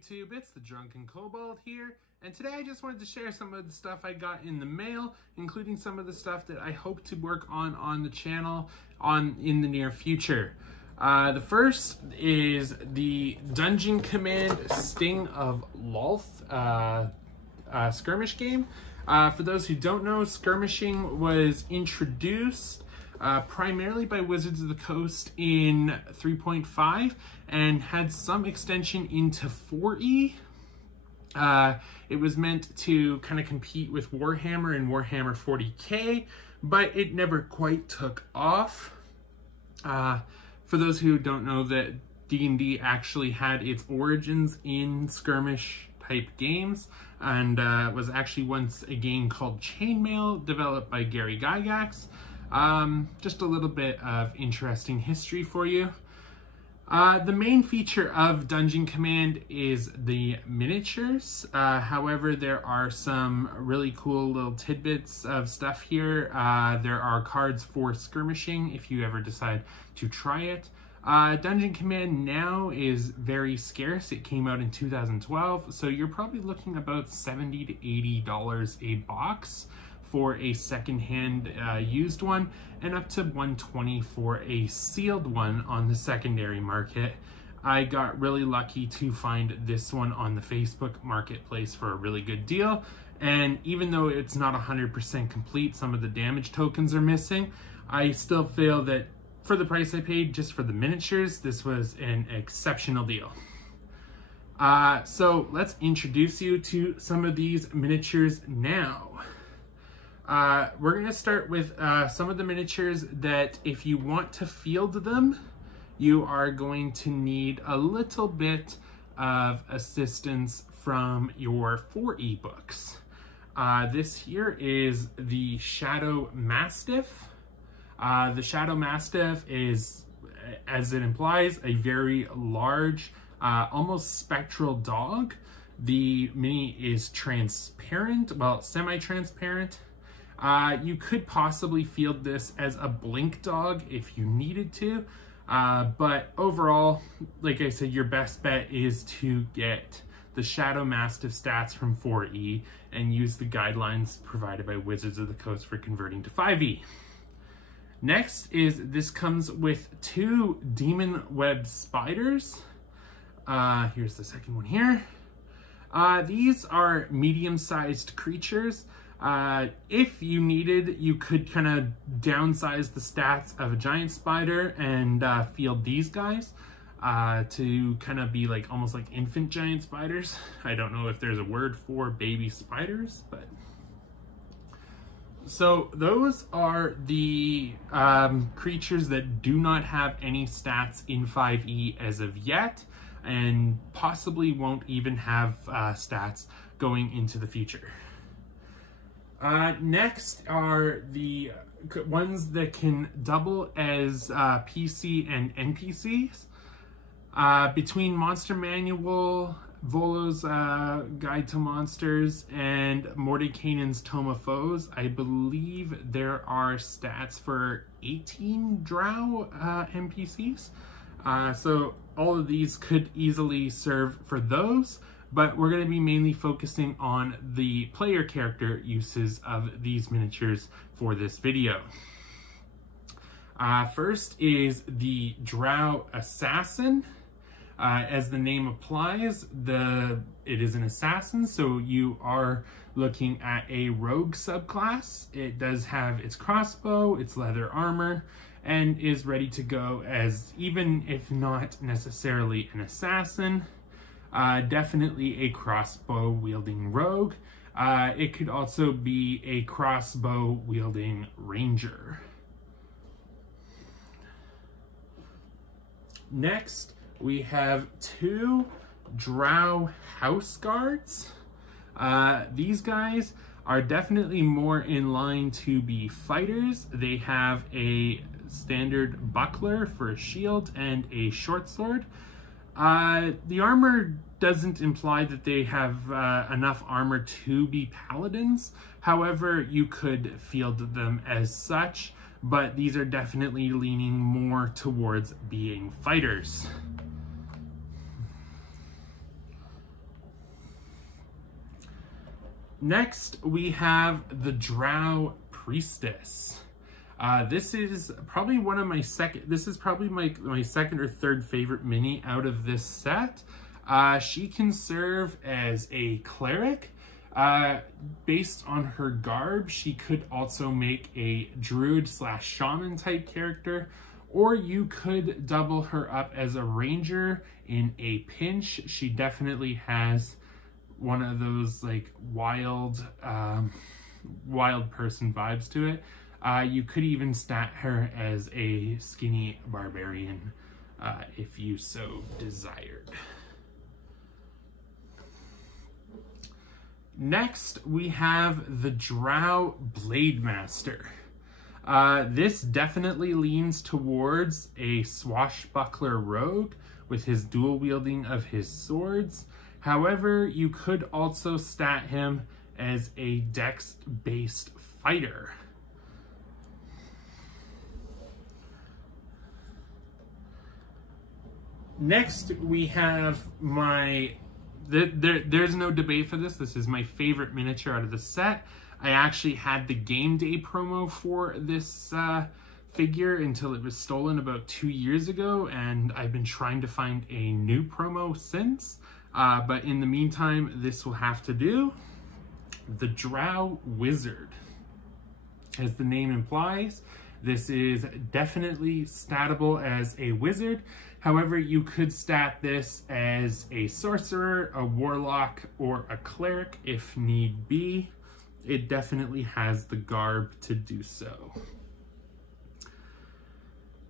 YouTube, it's the Drunken Kobold here, and today I just wanted to share some of the stuff I got in the mail, including some of the stuff that I hope to work on the channel in the near future. The first is the Dungeon Command Sting of Lolth skirmish game. For those who don't know, skirmishing was introduced primarily by Wizards of the Coast in 3.5 and had some extension into 4E. It was meant to kind of compete with Warhammer and Warhammer 40k, but it never quite took off. For those who don't know, that D&D actually had its origins in skirmish type games, and was actually once a game called Chainmail, developed by Gary Gygax. Just a little bit of interesting history for you. The main feature of Dungeon Command is the miniatures. However, there are some really cool little tidbits of stuff here. There are cards for skirmishing if you ever decide to try it. Dungeon Command now is very scarce. It came out in 2012, so you're probably looking about $70 to $80 a box for a second-hand used one, and up to $120 for a sealed one on the secondary market. I got really lucky to find this one on the Facebook Marketplace for a really good deal, and even though it's not 100% complete, some of the damage tokens are missing, I still feel that for the price I paid just for the miniatures, this was an exceptional deal. So let's introduce you to some of these miniatures now. We're going to start with some of the miniatures that if you want to field them, you are going to need a little bit of assistance from your 4E books. This here is the Shadow Mastiff. The Shadow Mastiff is, as it implies, a very large, almost spectral dog. The mini is transparent, well, semi-transparent. You could possibly field this as a blink dog if you needed to, but overall, like I said, your best bet is to get the Shadow Mastiff stats from 4E and use the guidelines provided by Wizards of the Coast for converting to 5E. Next is, this comes with 2 Demon Web Spiders. Here's the second one here. These are medium-sized creatures. If you needed, you could kind of downsize the stats of a giant spider and field these guys to kind of be like almost like infant giant spiders. I don't know if there's a word for baby spiders, but so those are the creatures that do not have any stats in 5E as of yet, and possibly won't even have stats going into the future. Next are the ones that can double as PC and NPCs. Between Monster Manual, Volo's Guide to Monsters, and Mordekainen's Tome of Foes, I believe there are stats for 18 Drow NPCs. So all of these could easily serve for those, but we're going to be mainly focusing on the player character uses of these miniatures for this video. First is the Drow Assassin. As the name applies, it is an assassin, so you are looking at a rogue subclass. It does have its crossbow, its leather armor, and is ready to go as, even if not necessarily an assassin, definitely a crossbow wielding rogue. It could also be a crossbow wielding ranger. Next, we have 2 Drow House Guards. These guys are definitely more in line to be fighters. They have a standard buckler for a shield and a short sword. The armor doesn't imply that they have enough armor to be paladins. However, you could field them as such, but these are definitely leaning more towards being fighters. Next, we have the Drow Priestess. This is probably one of my this is probably my second or third favorite mini out of this set. She can serve as a cleric. Based on her garb, she could also make a druid / shaman type character, or you could double her up as a ranger in a pinch. She definitely has one of those like wild person vibes to it. You could even stat her as a skinny barbarian if you so desired. Next, we have the Drow Blademaster. This definitely leans towards a swashbuckler rogue with his dual wielding of his swords. However, you could also stat him as a dex-based fighter. Next, we have there's no debate for this. This is my favorite miniature out of the set. I actually had the game day promo for this figure until it was stolen about 2 years ago, and I've been trying to find a new promo since. But in the meantime, this will have to do. The Drow Wizard. As the name implies, this is definitely statable as a wizard. However, you could stat this as a sorcerer, a warlock, or a cleric if need be. It definitely has the garb to do so.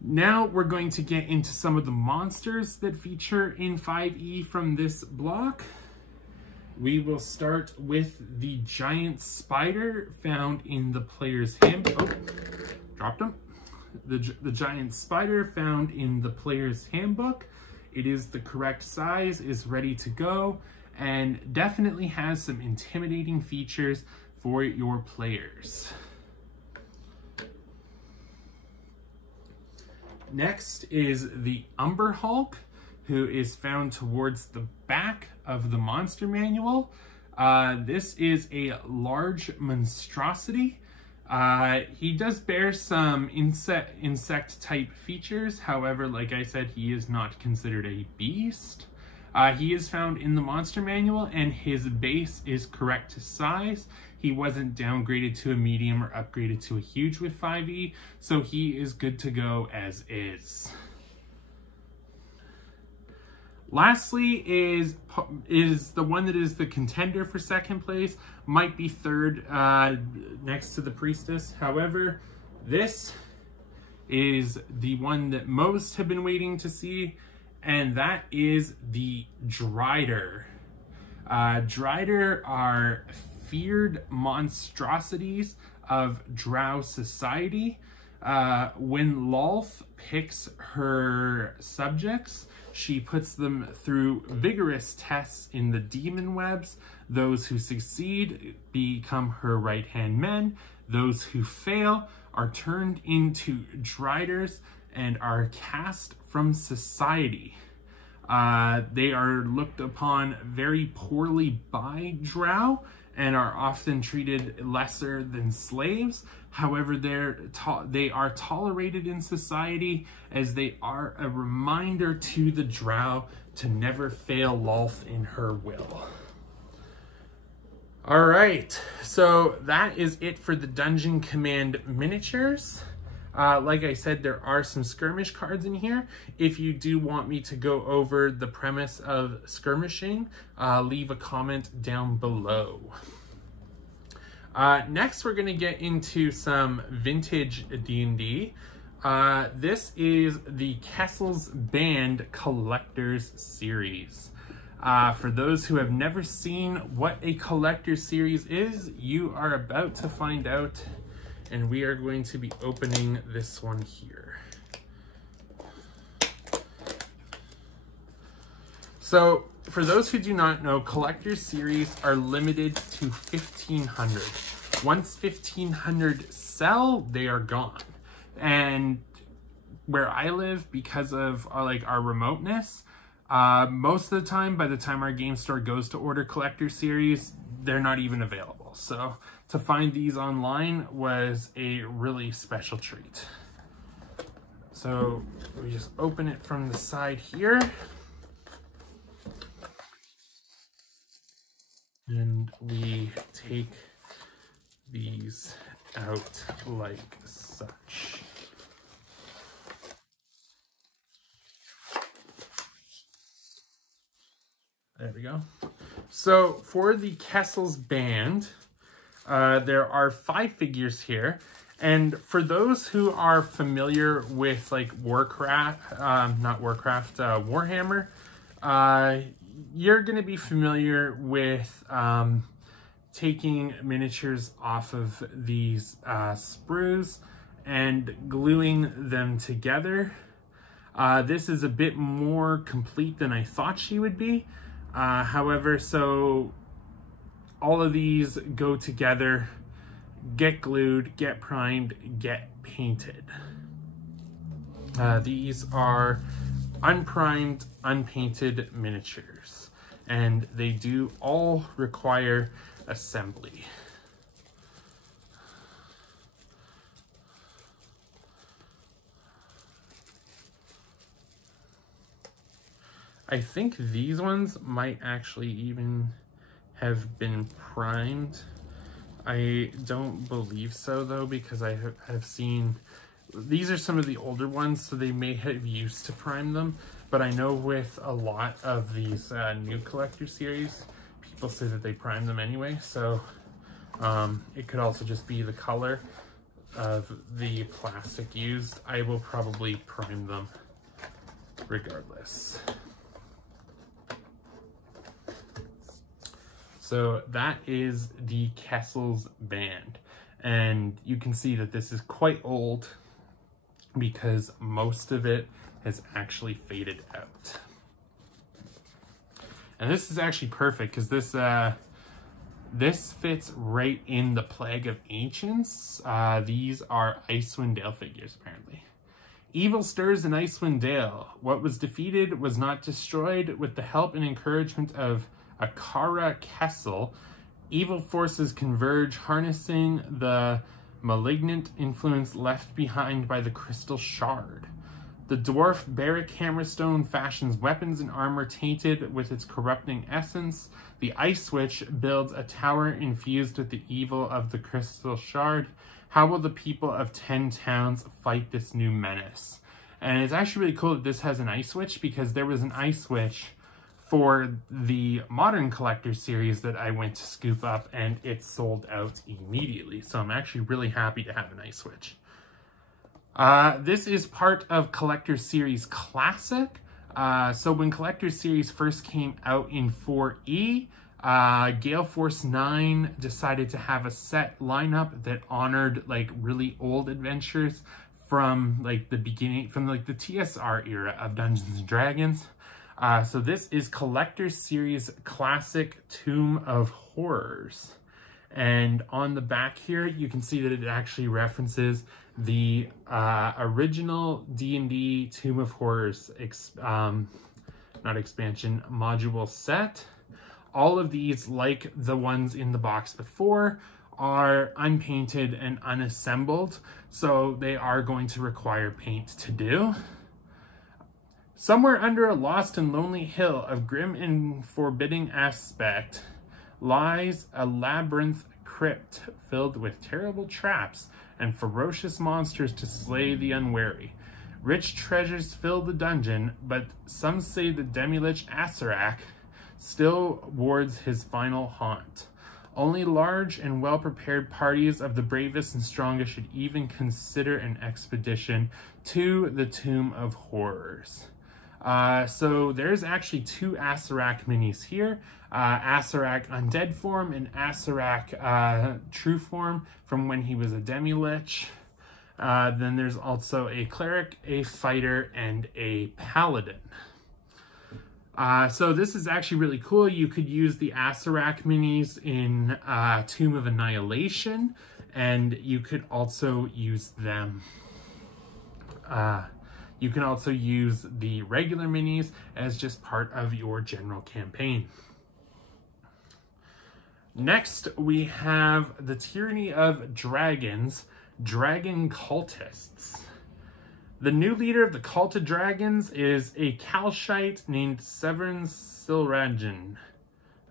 Now we're going to get into some of the monsters that feature in 5e from this block. We will start with the giant spider found in the player's handbook. Oh, dropped him. The giant spider found in the player's handbook. It is the correct size, is ready to go, and definitely has some intimidating features for your players. Next is the Umber Hulk, who is found towards the back of the monster manual. This is a large monstrosity. He does bear some insect type features. However, like I said, he is not considered a beast. He is found in the monster manual, and his base is correct to size. He wasn't downgraded to a medium or upgraded to a huge with 5e, so he is good to go as is. Lastly is the one that is the contender for second place, might be third next to the Priestess. However, this is the one that most have been waiting to see, and that is the Drider. Drider are feared monstrosities of Drow society. When Lolth picks her subjects, she puts them through vigorous tests in the demon webs. Those who succeed become her right-hand men. Those who fail are turned into Driders and are cast from society. They are looked upon very poorly by Drow and are often treated lesser than slaves. However, they are tolerated in society as they are a reminder to the Drow to never fail Lolth in her will. All right, so that is it for the Dungeon Command miniatures. Like I said, there are some skirmish cards in here. If you do want me to go over the premise of skirmishing, leave a comment down below. Next, we're going to get into some vintage D&D. This is the Kessel's Band Collector's Series. For those who have never seen what a Collector's Series is, you are about to find out. And we are going to be opening this one here. So, for those who do not know, Collector's Series are limited to 1,500. Once 1,500 sell, they are gone. And where I live, because of our remoteness, Most of the time, by the time our game store goes to order collector series, they're not even available. So to find these online was a really special treat. So we just open it from the side here. And we take these out like such. There we go. So for the Kessel's band, there are 5 figures here. And for those who are familiar with like Warhammer, you're going to be familiar with taking miniatures off of these sprues and gluing them together. This is a bit more complete than I thought she would be. However, so all of these go together, get glued, get primed, get painted. These are unprimed, unpainted miniatures, and they do all require assembly. I think these ones might actually even have been primed. I don't believe so though, because I have seen, these are some of the older ones, so they may have used to prime them, but I know with a lot of these new collector series, people say that they prime them anyway, so it could also just be the color of the plastic used. I will probably prime them regardless. So that is the Kessel's band, and you can see that this is quite old because most of it has actually faded out. And this is actually perfect because this fits right in the Plague of Ancients. These are Icewind Dale figures, apparently. Evil stirs in Icewind Dale. What was defeated was not destroyed. With the help and encouragement of Akara Kessel, evil forces converge, harnessing the malignant influence left behind by the Crystal Shard. The dwarf Barrick Hammerstone fashions weapons and armor tainted with its corrupting essence. The Ice Witch builds a tower infused with the evil of the Crystal Shard. How will the people of 10 towns fight this new menace? And it's actually really cool that this has an Ice Witch, because there was an Ice Witch for the Modern Collector series that I went to scoop up, and it sold out immediately. So I'm actually really happy to have an Ice Witch. This is part of Collector Series Classic. So when Collector Series first came out in 4E, Gale Force 9 decided to have a set lineup that honored like really old adventures from like the beginning, from like the TSR era of Dungeons and Dragons. So this is Collector Series Classic Tomb of Horrors. And on the back here, you can see that it actually references the original D&D Tomb of Horrors, not expansion, module set. All of these, like the ones in the box before, are unpainted and unassembled, so they are going to require paint to do. Somewhere under a lost and lonely hill of grim and forbidding aspect lies a labyrinth crypt filled with terrible traps and ferocious monsters to slay the unwary. Rich treasures fill the dungeon, but some say the demi-lich Acererak still wards his final haunt. Only large and well-prepared parties of the bravest and strongest should even consider an expedition to the Tomb of Horrors. So there's actually 2 Acererak minis here. Acererak Undead form and Acererak True form from when he was a demi-lich. Then there's also a Cleric, a Fighter, and a Paladin. So this is actually really cool. You could use the Acererak minis in Tomb of Annihilation, and you could also use them You can also use the regular minis as just part of your general campaign. Next, we have the Tyranny of Dragons, Dragon Cultists. The new leader of the Cult of Dragons is a Kalshite named Severn Silragen.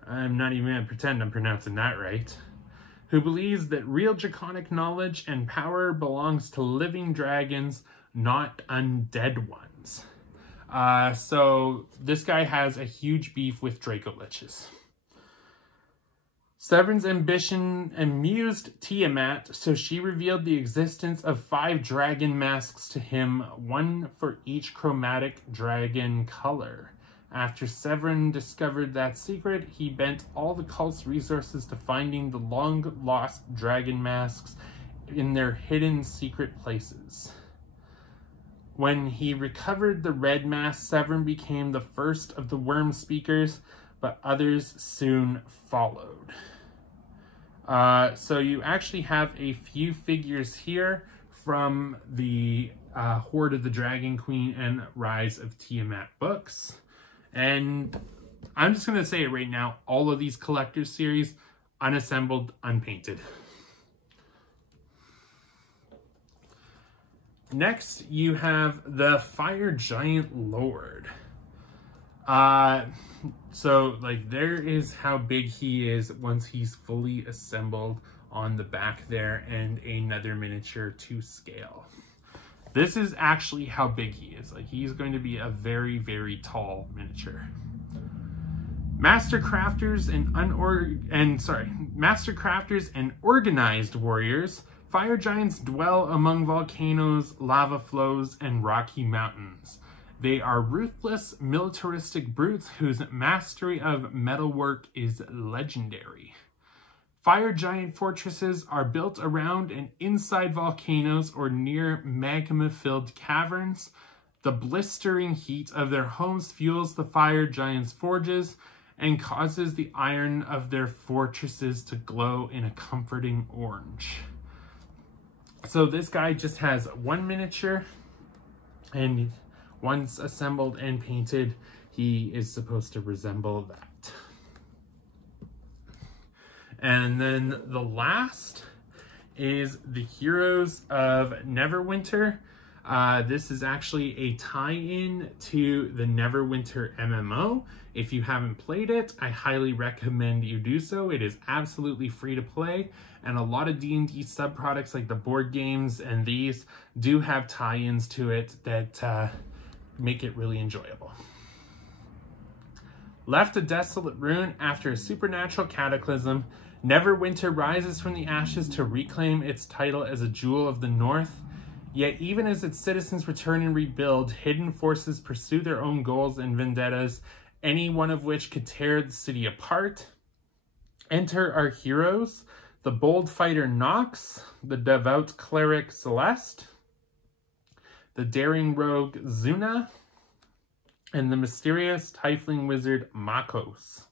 I'm not even going to pretend I'm pronouncing that right. Who believes that real draconic knowledge and power belongs to living dragons, not undead ones. So this guy has a huge beef with Draco Liches. Severn's ambition amused Tiamat, so she revealed the existence of 5 dragon masks to him, one for each chromatic dragon color. After Severn discovered that secret, he bent all the cult's resources to finding the long-lost dragon masks in their hidden secret places. When he recovered the red mask, Severn became the first of the worm speakers, but others soon followed. So you actually have a few figures here from the Hoard of the Dragon Queen and Rise of Tiamat books. And I'm just going to say it right now, all of these collector's series, unassembled, unpainted. Next, you have the Fire Giant Lord. So, like, there is how big he is once he's fully assembled on the back there, and another miniature to scale. This is actually how big he is. Like, he's going to be a very, very tall miniature. Master Crafters and organized warriors, fire giants dwell among volcanoes, lava flows, and rocky mountains. They are ruthless, militaristic brutes whose mastery of metalwork is legendary. Fire giant fortresses are built around and inside volcanoes or near magma-filled caverns. The blistering heat of their homes fuels the fire giants' forges and causes the iron of their fortresses to glow in a comforting orange. So this guy just has one miniature, and once assembled and painted, he is supposed to resemble that. And then the last is the Heroes of Neverwinter. This is actually a tie-in to the Neverwinter MMO. If you haven't played it, I highly recommend you do so. It is absolutely free to play, and a lot of D&D subproducts like the board games and these do have tie-ins to it that make it really enjoyable. Left a desolate ruin after a supernatural cataclysm, Neverwinter rises from the ashes to reclaim its title as a jewel of the North. Yet even as its citizens return and rebuild, hidden forces pursue their own goals and vendettas, any one of which could tear the city apart. Enter our heroes, the bold fighter Nox, the devout cleric Celeste, the daring rogue Zuna, and the mysterious tiefling wizard Makos.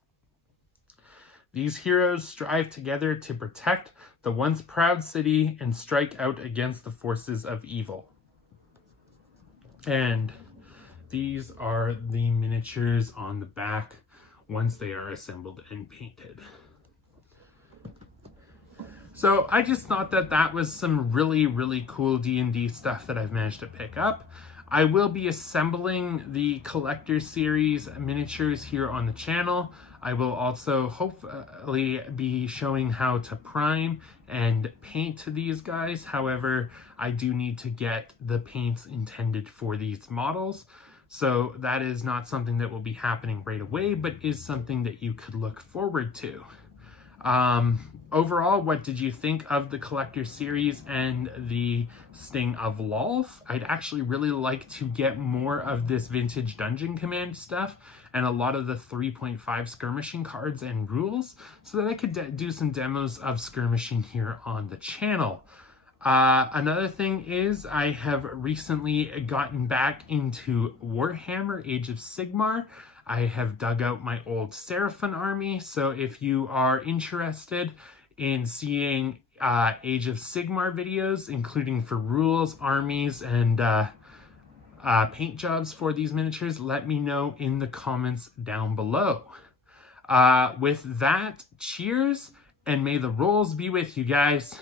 These heroes strive together to protect the once proud city and strike out against the forces of evil. And these are the miniatures on the back once they are assembled and painted. So I just thought that that was some really, really cool D&D stuff that I've managed to pick up. I will be assembling the collector series miniatures here on the channel. I will also hopefully be showing how to prime and paint these guys. However, I do need to get the paints intended for these models. So that is not something that will be happening right away, but is something that you could look forward to. Overall, what did you think of the collector series and the Sting of Lolth? I'd actually really like to get more of this vintage Dungeon Command stuff and a lot of the 3.5 skirmishing cards and rules so that I could do some demos of skirmishing here on the channel. Another thing is I have recently gotten back into Warhammer Age of Sigmar. I have dug out my old Seraphon army, so if you are interested in seeing Age of Sigmar videos, including for rules, armies, and paint jobs for these miniatures, let me know in the comments down below. With that, cheers, and may the rolls be with you guys.